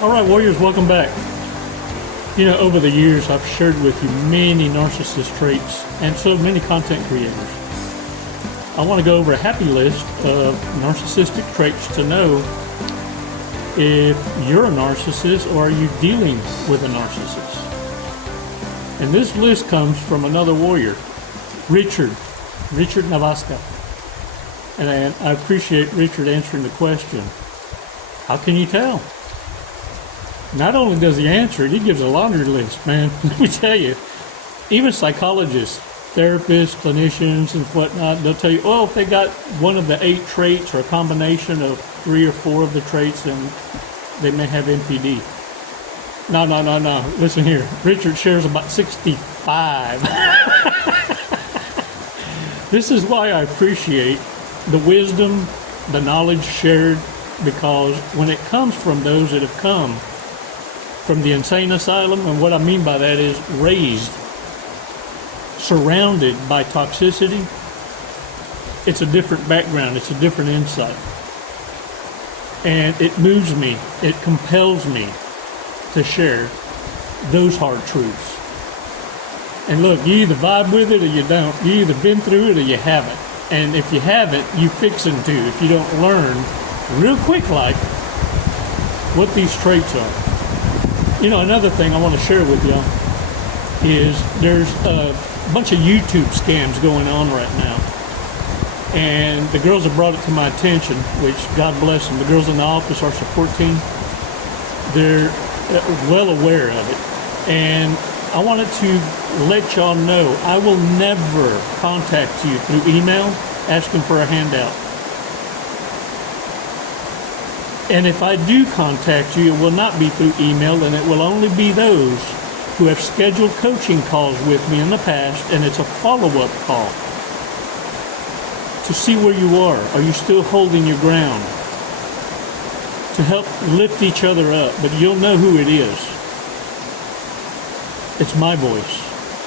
All right, Warriors, welcome back. You know, over the years, I've shared with you many narcissist traits and so many content creators. I want to go over a happy list of narcissistic traits to know if you're a narcissist or are you dealing with a narcissist. And this list comes from another warrior, Richard Navaska. And I appreciate Richard answering the question, how can you tell? Not only does he answer it, he gives a laundry list, man. Let me tell you, even psychologists, therapists, clinicians, and whatnot, they'll tell you, oh, if they got one of the 8 traits or a combination of 3 or 4 of the traits, then they may have NPD. No. Listen here. Richard shares about 65. This is why I appreciate the wisdom, the knowledge shared, because when it comes from those that have come from the insane asylum, and what I mean by that is raised, surrounded by toxicity, it's a different background, it's a different insight. And it moves me, it compels me to share those hard truths. And look, you either vibe with it or you don't. You either been through it or you haven't. And if you haven't, you fixin' to, if you don't learn real quick like what these traits are. You know, another thing I want to share with y'all is there's a bunch of YouTube scams going on right now. And the girls have brought it to my attention, which God bless them. The girls in the office, our support team, they're well aware of it. And I wanted to let y'all know I will never contact you through email asking for a handout. And if I do contact you, it will not be through email, and it will only be those who have scheduled coaching calls with me in the past, and it's a follow-up call to see where you are. Are you still holding your ground? To help lift each other up, but you'll know who it is. It's my voice.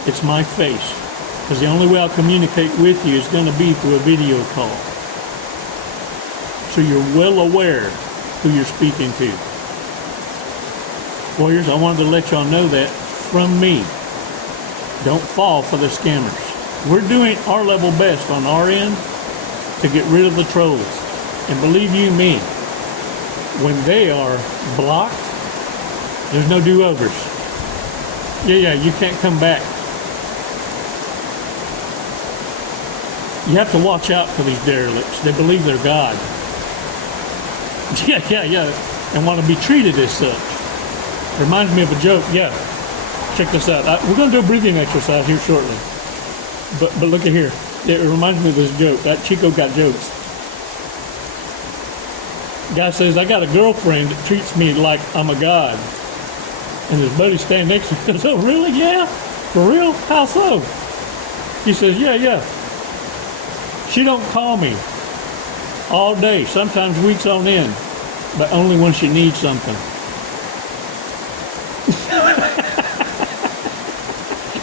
It's my face. Because the only way I'll communicate with you is going to be through a video call. So you're well aware who you're speaking to. Warriors, I wanted to let y'all know that from me. Don't fall for the scammers. We're doing our level best on our end to get rid of the trolls. And believe you me, when they are blocked, there's no do-overs. Yeah, you can't come back. You have to watch out for these derelicts. They believe they're God. Yeah, and want to be treated as such. Reminds me of a joke. Yeah, check this out. We're going to do a breathing exercise here shortly. But look at here. It reminds me of this joke. That Chico got jokes. Guy says, I got a girlfriend that treats me like I'm a god. And his buddy standing next to him says, oh, really? Yeah? For real? How so? He says, yeah. She don't call me all day, sometimes weeks on end, but only when she needs something.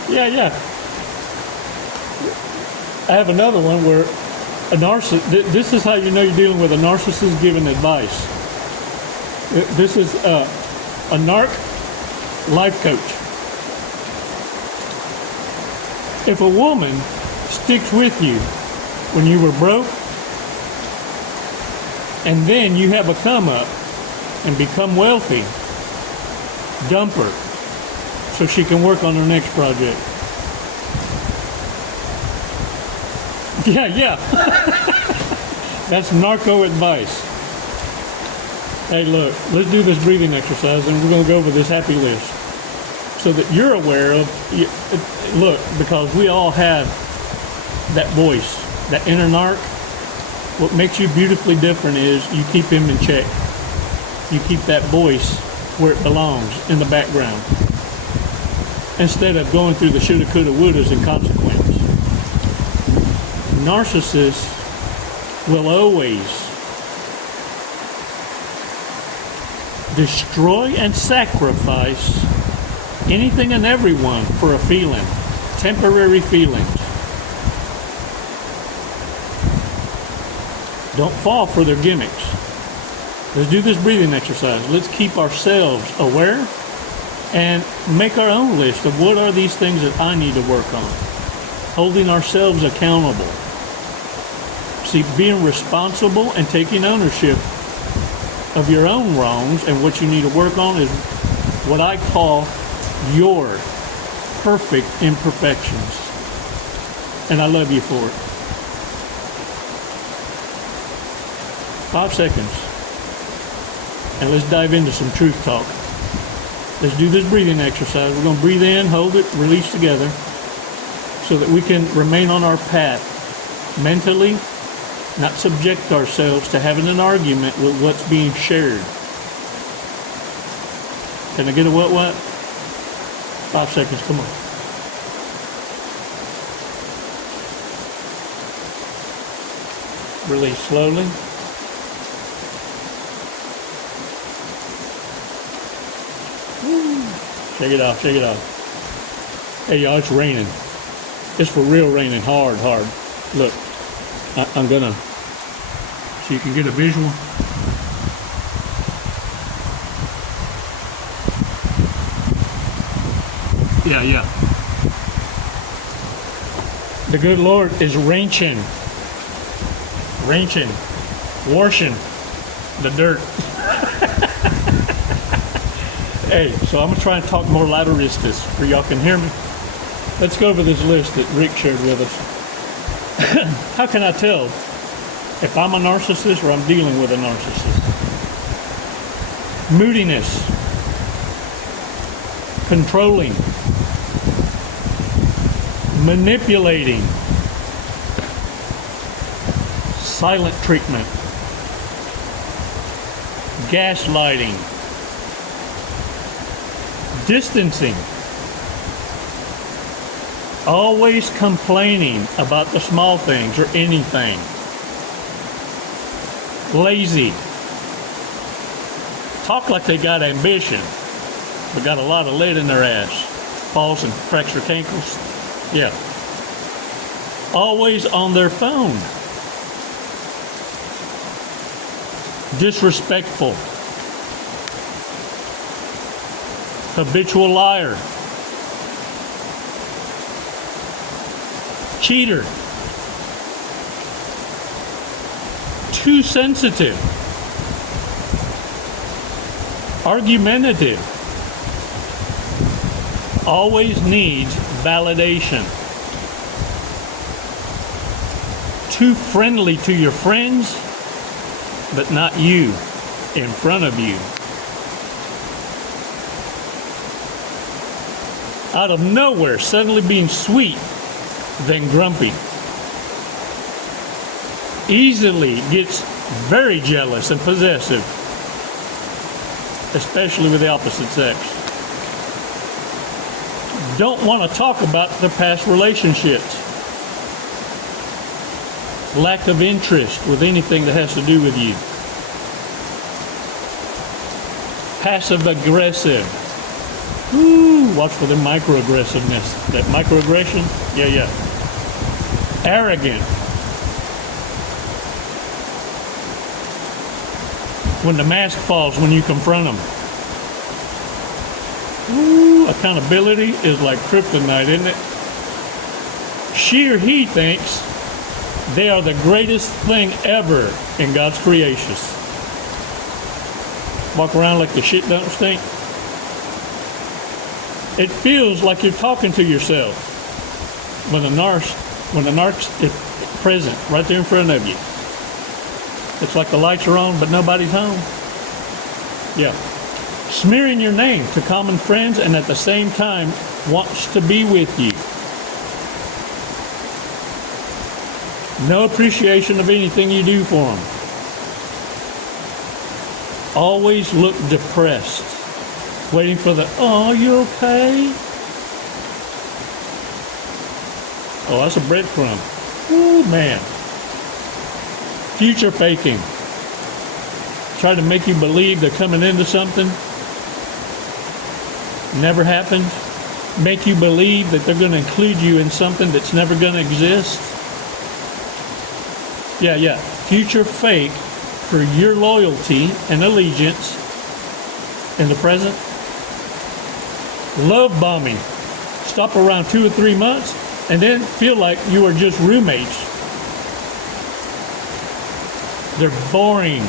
Yeah. I have another one where a narcissist, this is how you know you're dealing with a narcissist giving advice. This is a narc life coach. If a woman sticks with you when you were broke, and then you have a come up and become wealthy, dump her so she can work on her next project. Yeah. That's narco advice. Hey, look, let's do this breathing exercise, and we're going to go over this happy list so that you're aware of, look, because we all have that voice, that inner narc. What makes you beautifully different is you keep him in check. You keep that voice where it belongs, in the background, instead of going through the shoulda, coulda, wouldas and consequence. Narcissists will always destroy and sacrifice anything and everyone for a feeling, temporary feelings. Don't fall for their gimmicks. Let's do this breathing exercise. Let's keep ourselves aware and make our own list of what are these things that I need to work on. Holding ourselves accountable. See, being responsible and taking ownership of your own wrongs and what you need to work on is what I call your perfect imperfections. And I love you for it. 5 seconds. And let's dive into some truth talk. Let's do this breathing exercise. We're going to breathe in, hold it, release together so that we can remain on our path mentally, not subject ourselves to having an argument with what's being shared. Can I get a what? 5 seconds, come on. Release slowly. Shake it off, shake it off. Hey y'all, it's raining. It's for real raining, hard. Look, I'm gonna, so you can get a visual. Yeah. The good Lord is wrenching, washing the dirt. Hey, so I'm going to try and talk more lateristus where y'all can hear me. Let's go over this list that Rick shared with us. How can I tell if I'm a narcissist or I'm dealing with a narcissist? Moodiness, controlling, manipulating, silent treatment, gaslighting, distancing, always complaining about the small things or anything, lazy, talk like they got ambition, but got a lot of lead in their ass, falls and fracture ankles, yeah, always on their phone, disrespectful, habitual liar, cheater, too sensitive, argumentative, always needs validation, too friendly to your friends, but not you in front of you. Out of nowhere, suddenly being sweet, then grumpy. Easily gets very jealous and possessive, especially with the opposite sex. Don't want to talk about their past relationships. Lack of interest with anything that has to do with you. Passive aggressive. Ooh, watch for the microaggressiveness. That microaggression? Yeah. Arrogant. When the mask falls when you confront them. Ooh, accountability is like kryptonite, isn't it? She or he thinks they are the greatest thing ever in God's creation. Walk around like the shit don't stink. It feels like you're talking to yourself when the narc is present right there in front of you. It's like the lights are on, but nobody's home. Yeah. Smearing your name to common friends and at the same time wants to be with you. No appreciation of anything you do for them. Always look depressed. Waiting for the, oh, you okay? Oh, that's a breadcrumb. Ooh, man. Future faking. Try to make you believe they're coming into something. Never happened. Make you believe that they're going to include you in something that's never going to exist. Yeah. Future fake for your loyalty and allegiance in the present. Love bombing. Stop around 2 or 3 months and then feel like you are just roommates. They're boring.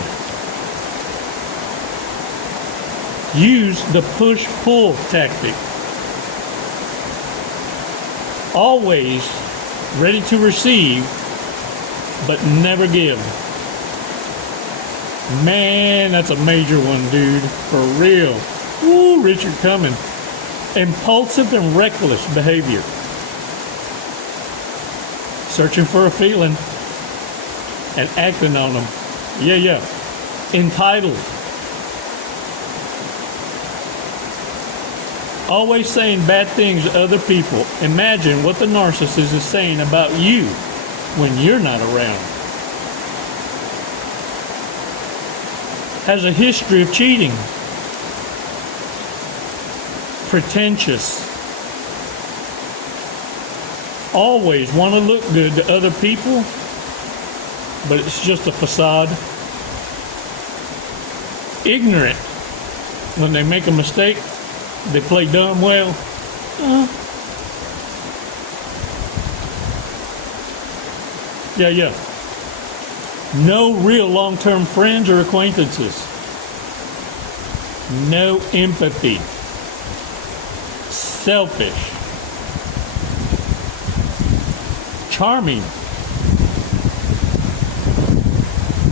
Use the push-pull tactic. Always ready to receive, but never give. Man, that's a major one, dude. For real. Woo, Richard Cumming. Impulsive and reckless behavior. Searching for a feeling and acting on them. Yeah. Entitled. Always saying bad things to other people. Imagine what the narcissist is saying about you when you're not around. Has a history of cheating. Pretentious. Always want to look good to other people, but it's just a facade. Ignorant. When they make a mistake, they play dumb. Well, yeah. No real long-term friends or acquaintances. No empathy. Selfish. Charming.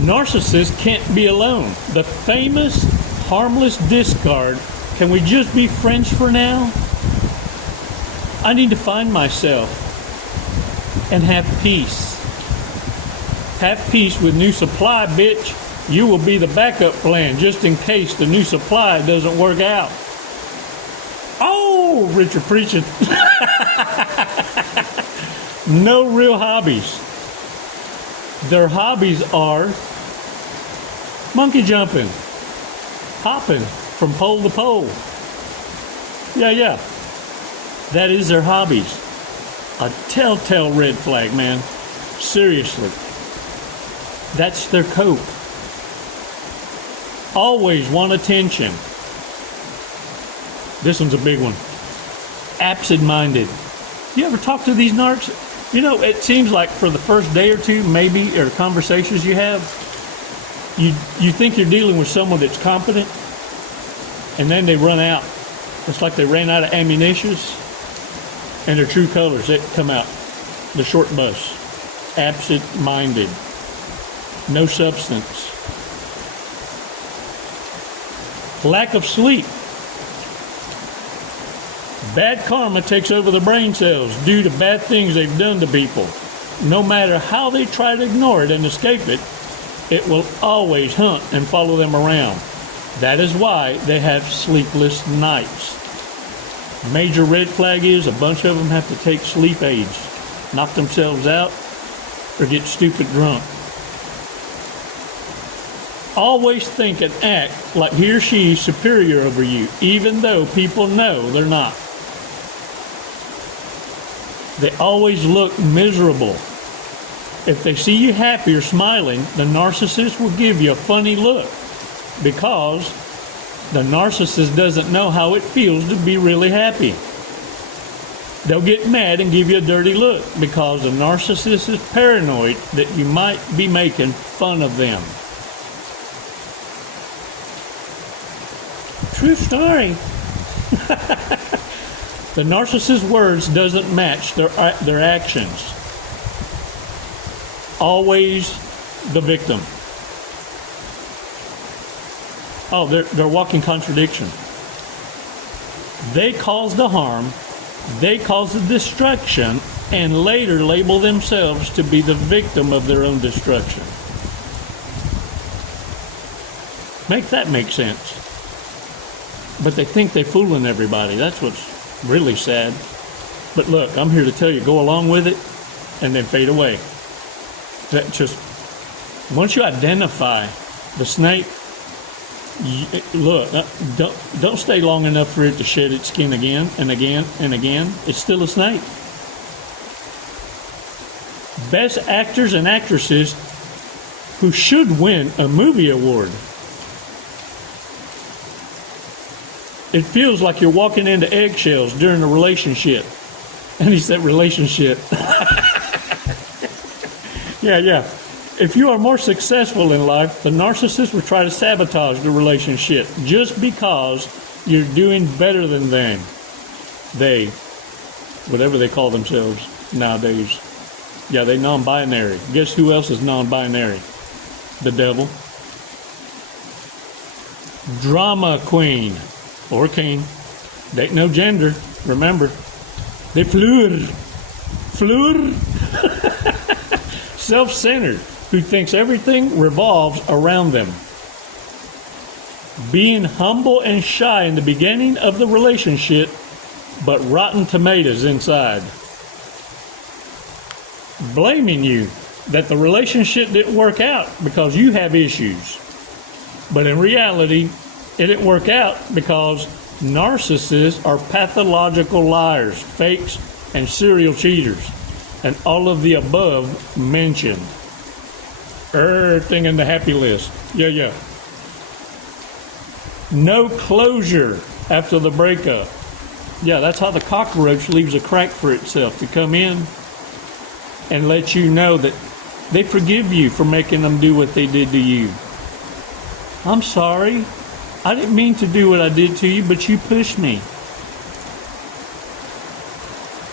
Narcissists can't be alone. The famous harmless discard. Can we just be friends for now? I need to find myself and have peace. Have peace with new supply, bitch. You will be the backup plan just in case the new supply doesn't work out. Oh, Richard preaching. No real hobbies. Their hobbies are monkey jumping, hopping from pole to pole. Yeah. That is their hobbies. A telltale red flag, man. Seriously. That's their cope. Always want attention. This one's a big one. Absent-minded. You ever talk to these narcs? You know, it seems like for the first day or two, maybe, or conversations you have, you think you're dealing with someone that's competent, and then they run out. It's like they ran out of ammunition, and their true colors, they come out. The short bus. Absent-minded. No substance. Lack of sleep. Bad karma takes over the brain cells due to bad things they've done to people. No matter how they try to ignore it and escape it, it will always hunt and follow them around. That is why they have sleepless nights. Major red flag is a bunch of them have to take sleep aids, knock themselves out, or get stupid drunk. Always think and act like he or she is superior over you, even though people know they're not. They always look miserable. If they see you happy or smiling, the narcissist will give you a funny look because the narcissist doesn't know how it feels to be really happy. They'll get mad and give you a dirty look because the narcissist is paranoid that you might be making fun of them. True story. The narcissist's words doesn't match their actions. Always the victim. Oh, they're walking contradiction. They cause the harm, they cause the destruction, and later label themselves to be the victim of their own destruction. Make that make sense. But they think they're fooling everybody. That's what's really sad. But look, I'm here to tell you, go along with it and then fade away. That just, once you identify the snake, look, don't stay long enough for it to shed its skin again and again and again. It's still a snake. Best actors and actresses who should win a movie award. It feels like you're walking into eggshells during a relationship. And he said relationship. Yeah. If you are more successful in life, the narcissist will try to sabotage the relationship just because you're doing better than them. They, whatever they call themselves nowadays. Yeah, they non-binary. Guess who else is non-binary? The devil. Drama queen or king. They ain't no gender, remember. They fluid. Self-centered, who thinks everything revolves around them. Being humble and shy in the beginning of the relationship, but rotten tomatoes inside. Blaming you that the relationship didn't work out because you have issues. But in reality, it didn't work out because narcissists are pathological liars, fakes, and serial cheaters. And all of the above mentioned. Everything in the happy list. Yeah. No closure after the breakup. Yeah, that's how the cockroach leaves a crack for itself to come in and let you know that they forgive you for making them do what they did to you. I'm sorry. I didn't mean to do what I did to you, but you pushed me.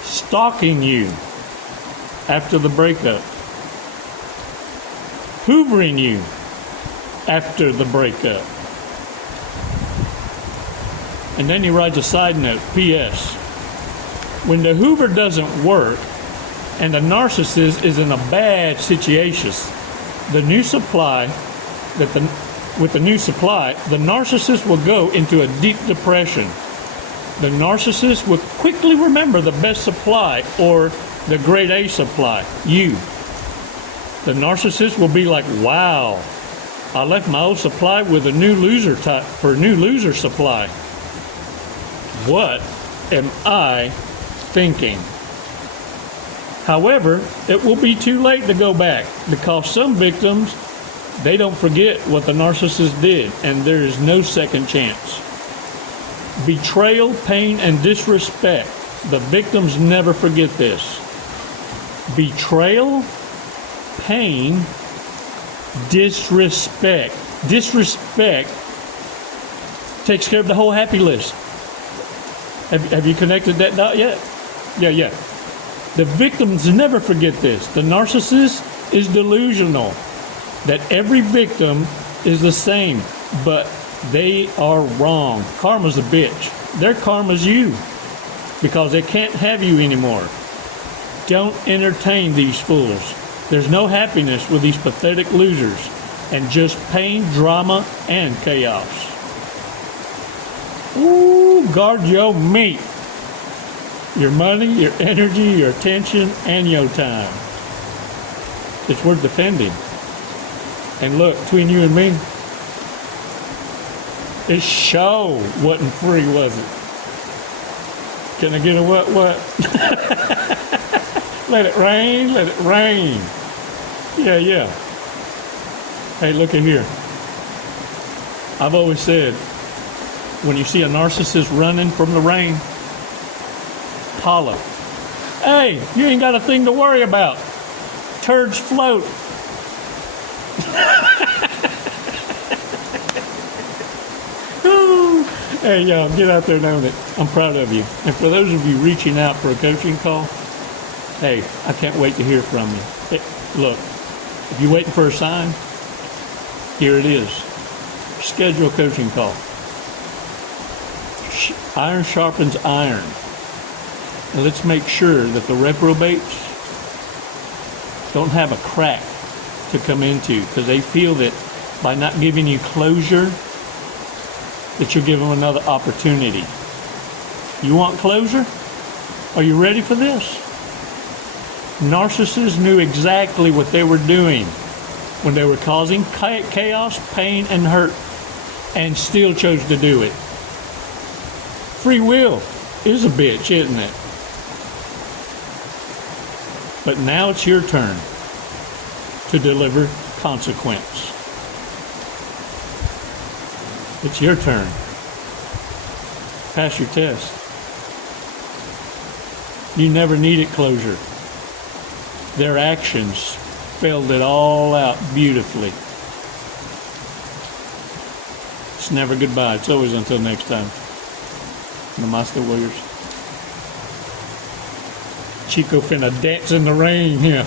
Stalking you after the breakup. Hoovering you after the breakup. And then he writes a side note, P.S. When the Hoover doesn't work and the narcissist is in a bad situation, the new supply with the new supply, the narcissist will go into a deep depression. The narcissist will quickly remember the best supply or the grade A supply, you. The narcissist will be like, wow, I left my old supply with a new loser type for a new loser supply. What am I thinking? However, it will be too late to go back because some victims, they don't forget what the narcissist did, and there is no second chance. Betrayal, pain, and disrespect. The victims never forget this. Betrayal, pain, disrespect. Disrespect takes care of the whole happy list. Have you connected that dot yet? Yeah. The victims never forget this. The narcissist is delusional that every victim is the same, but they are wrong. Karma's a bitch. Their karma's you because they can't have you anymore. Don't entertain these fools. There's no happiness with these pathetic losers and just pain, drama, and chaos. Ooh, guard your meat. Your money, your energy, your attention, and your time. It's worth defending. And look, between you and me, it sure wasn't free, was it? Can I get a what? Let it rain, let it rain. Yeah. Hey, look at here. I've always said, when you see a narcissist running from the rain, holler. Hey, you ain't got a thing to worry about. Turds float. Hey, y'all, get out there and own it. I'm proud of you. And for those of you reaching out for a coaching call, hey, I can't wait to hear from you. Hey, look, if you're waiting for a sign, here it is. Schedule a coaching call. Iron sharpens iron. And let's make sure that the reprobates don't have a crack to come into, because they feel that by not giving you closure, that you'll give them another opportunity. You want closure? Are you ready for this? Narcissists knew exactly what they were doing when they were causing chaos, pain, and hurt, and still chose to do it. Free will is a bitch, isn't it? But now it's your turn to deliver consequence. It's your turn. Pass your test. You never needed closure. Their actions spelled it all out beautifully. It's never goodbye. It's always until next time. Namaste, warriors. Chico finna dance in the rain here.